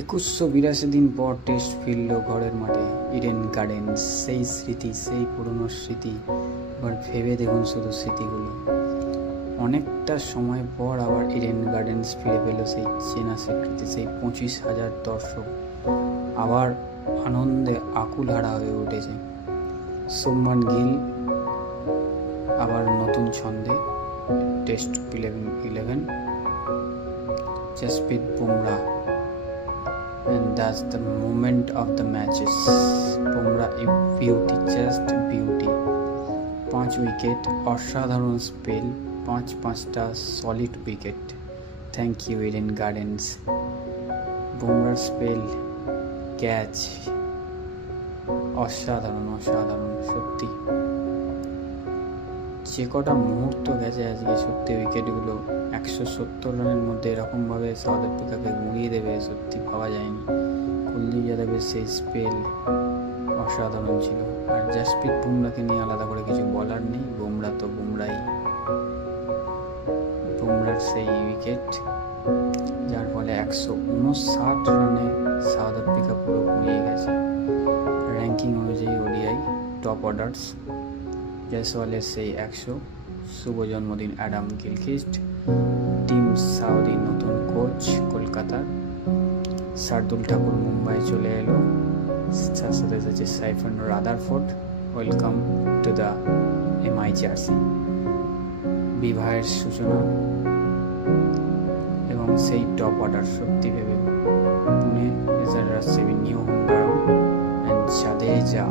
2182 দিন পর টেস্ট ফিরল ঘরের মাঠে ইডেন গার্ডেন্স। সেই স্মৃতি, সেই পুরনো স্মৃতি, এবার ভেবে দেখুন শুধু স্মৃতিগুলো। অনেকটা সময় পর আবার ইডেন গার্ডেন্স ফিরে পেল সেই চেনা স্বীকৃতি, সেই 25,000 দর্শক আবার আনন্দে আকুলহারা হয়ে উঠেছে। শুভমান গিল আবার নতুন ছন্দে test 11, Jasprit Bumrah, and that's the moment of the matches. Bumrah beauty, just beauty. 5 wicket, অসাধারণ স্পেল, 5টা solid wicket. Thank you Eden Gardens. বুমরার স্পেল, ক্যাচ, অসাধারণ সত্যি। যে কটা মুহূর্ত গেছে আজকে, সত্যি উইকেটগুলো 170 রানের মধ্যে এরকমভাবে সাউথ আফ্রিকাকে গুঁড়িয়ে দেবে সত্যি ভাবা যায়নি। কুলদীপ যাদবের সেই স্পেল অসাধারণ ছিল। আর জসপ্রীত বুমরাকে নিয়ে আলাদা করে কিছু বলার নেই, বুমরা তো বুমরাই। বুমরার সেই উইকেট, যার ফলে 159 রানে সাউথ আফ্রিকা পুরো গুঁড়িয়ে গেছে। র্যাঙ্কিং অনুযায়ী ওডিআই টপ অর্ডার্স, জয়সওয়ালের সেই 100, শুভ জন্মদিন অ্যাডাম গিলক্রিস্ট। টিম সাউদি নতুন কোচ কলকাতার, শার্দুল ঠাকুর মুম্বাই চলে এলো, তার সাথে এসেছে Sherfane Rutherford. Welcome to the MI jersey. বিবাহের সূচনা এবং সেই টপ অর্ডার সত্যি ভেবে পুনে এজার রাজসেবী new home ground and Jadeja.